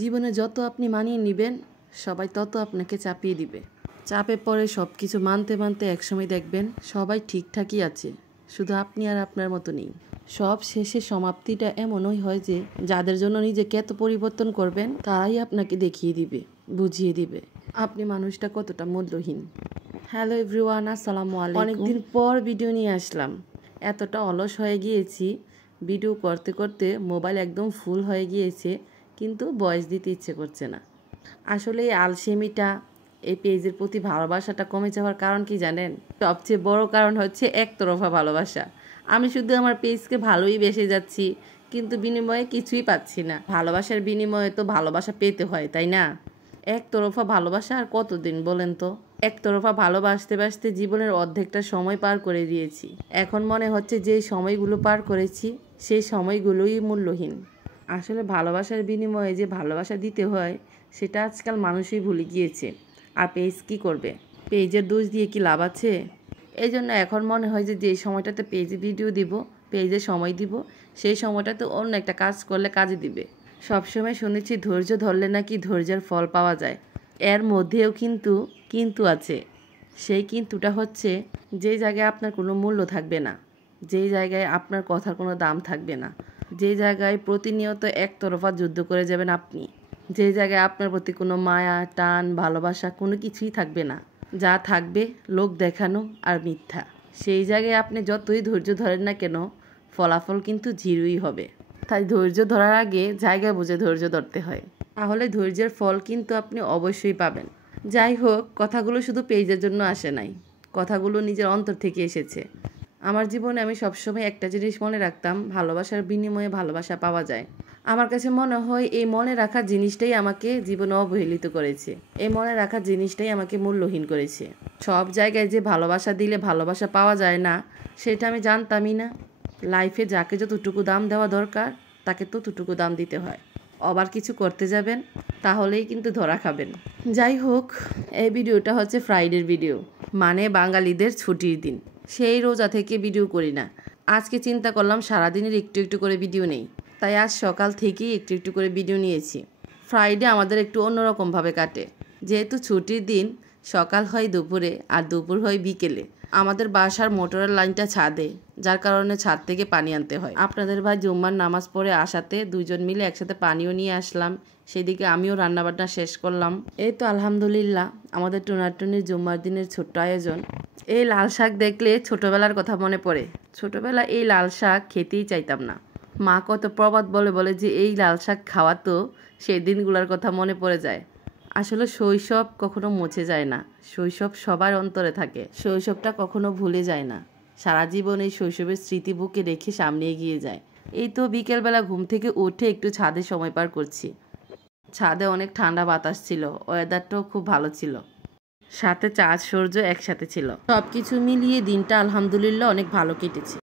জীবনে যত আপনি মানিয়ে নেবেন সবাই তত আপনাকে চাপিয়ে দিবে। চাপে পড়ে সব কিছু মানতে মানতে একসময় দেখবেন সবাই ঠিকঠাকই আছে, শুধু আপনি আর আপনার মতো নেই। সব শেষে সমাপ্তিটা এমনই হয় যে যাদের জন্য নিজেকে এত পরিবর্তন করবেন তারাই আপনাকে দেখিয়ে দিবে, বুঝিয়ে দিবে আপনি মানুষটা কতটা মূল্যহীন। হ্যালো এভরিওয়ান, আসসালামু আলাইকুম। অনেকদিন পর ভিডিও নিয়ে আসলাম। এতটা অলস হয়ে গিয়েছি, ভিডিও করতে করতে মোবাইল একদম ফুল হয়ে গিয়েছে, কিন্তু ভয়েস দিতে ইচ্ছে করছে না। আসলে এই আলসেমিটা, এই পেজের প্রতি ভালোবাসাটা কমে যাওয়ার কারণ কি জানেন? সবচেয়ে বড় কারণ হচ্ছে একতরফা ভালোবাসা। আমি শুধু আমার পেজকে ভালোই বেসে যাচ্ছি, কিন্তু বিনিময়ে কিছুই পাচ্ছি না। ভালোবাসার বিনিময়ে তো ভালোবাসা পেতে হয়, তাই না? একতরফা ভালোবাসা আর কতদিন বলেন তো? একতরফা ভালোবাসতে বাসতে জীবনের অর্ধেকটা সময় পার করে দিয়েছি। এখন মনে হচ্ছে যে সময়গুলো পার করেছি সেই সময়গুলোই মূল্যহীন। আসলে ভালোবাসার বিনিময়ে যে ভালোবাসা দিতে হয় সেটা আজকাল মানুষই ভুলে গিয়েছে। আর পেজ কী করবে? পেজের দোষ দিয়ে কি লাভ আছে? এই জন্য এখন মনে হয় যে যেই সময়টাতে পেজে ভিডিও দিব, পেজে সময় দিব, সেই সময়টাতে অন্য একটা কাজ করলে কাজে দিবে। সবসময় শুনেছি ধৈর্য ধরলে নাকি ধৈর্যের ফল পাওয়া যায়। এর মধ্যেও কিন্তু আছে। সেই কিন্তুটা হচ্ছে যে জায়গায় আপনার কোনো মূল্য থাকবে না, যেই জায়গায় আপনার কথার কোনো দাম থাকবে না, যে জায়গায় প্রতিনিয়ত একতরফা যুদ্ধ করে যাবেন আপনি, যে জায়গায় আপনার প্রতি কোনো মায়া টান ভালোবাসা কোনো কিছুই থাকবে না, যা থাকবে লোক দেখানো আর মিথ্যা। সেই জায়গায় আপনি যতই ধৈর্য ধরেন না কেন, ফলাফল কিন্তু জিরোই হবে। তাই ধৈর্য ধরার আগে জায়গা বুঝে ধৈর্য ধরতে হয়, তাহলে ধৈর্যের ফল কিন্তু আপনি অবশ্যই পাবেন। যাই হোক, কথাগুলো শুধু পেজের জন্য আসে নাই, কথাগুলো নিজের অন্তর থেকে এসেছে। আমার জীবনে আমি সবসময় একটা জিনিস মনে রাখতাম, ভালোবাসার বিনিময়ে ভালোবাসা পাওয়া যায়। আমার কাছে মনে হয় এই মনে রাখার জিনিসটাই আমাকে জীবনে অবহেলিত করেছে, এই মনে রাখার জিনিসটাই আমাকে মূল্যহীন করেছে। সব জায়গায় যে ভালোবাসা দিলে ভালোবাসা পাওয়া যায় না সেটা আমি জানতামই না। লাইফে যাকে যতটুকু দাম দেওয়া দরকার তাকে ততটুকু দাম দিতে হয়। আবার কিছু করতে যাবেন তাহলেই কিন্তু ধরা খাবেন। যাই হোক, এই ভিডিওটা হচ্ছে ফ্রাইডের ভিডিও, মানে বাঙালিদের ছুটির দিন। সেই রোজা থেকে ভিডিও করি না। আজকে চিন্তা করলাম সারাদিনের একটু একটু করে ভিডিও নেই, তাই আজ সকাল থেকেই একটু একটু করে ভিডিও নিয়েছি। ফ্রাইডে আমাদের একটু অন্যরকমভাবে কাটে, যেহেতু ছুটির দিন। সকাল হয় দুপুরে আর দুপুর হয় বিকেলে। আমাদের বাসার মোটরের লাইনটা ছাদে, যার কারণে ছাদ থেকে পানি আনতে হয়। আপনাদের ভাই জুম্মার নামাজ পড়ে আসাতে দুইজন মিলে একসাথে পানিও নিয়ে আসলাম, সেদিকে আমিও রান্নাবান্না শেষ করলাম। এই তো আলহামদুলিল্লাহ আমাদের টোনাটুনির জুম্মার দিনের ছোট্ট আয়োজন। এই লাল শাক দেখলে ছোটবেলার কথা মনে পড়ে। ছোটবেলা এই লাল শাক খেতেই চাইতাম না। মা কত প্রবাদ বলে বলে যে এই লাল শাক খাওয়া তো সেই দিনগুলোর কথা মনে পড়ে যায়। আসলে শৈশব কখনো মুছে যায় না, শৈশব সবার অন্তরে থাকে। শৈশবটা কখনো ভুলে যায় না, সারা জীবন এই শৈশবের স্মৃতি বুকে রেখে সামনে এগিয়ে যায়। এই তো বিকেলবেলা ঘুম থেকে উঠে একটু ছাদে সময় পার করছি। ছাদে অনেক ঠান্ডা বাতাস ছিল, ওয়েদারটাও খুব ভালো ছিল, সাথে চাঁদ সূর্য একসাথে ছিল। সবকিছু মিলিয়ে দিনটা আলহামদুলিল্লাহ অনেক ভালো কেটেছে।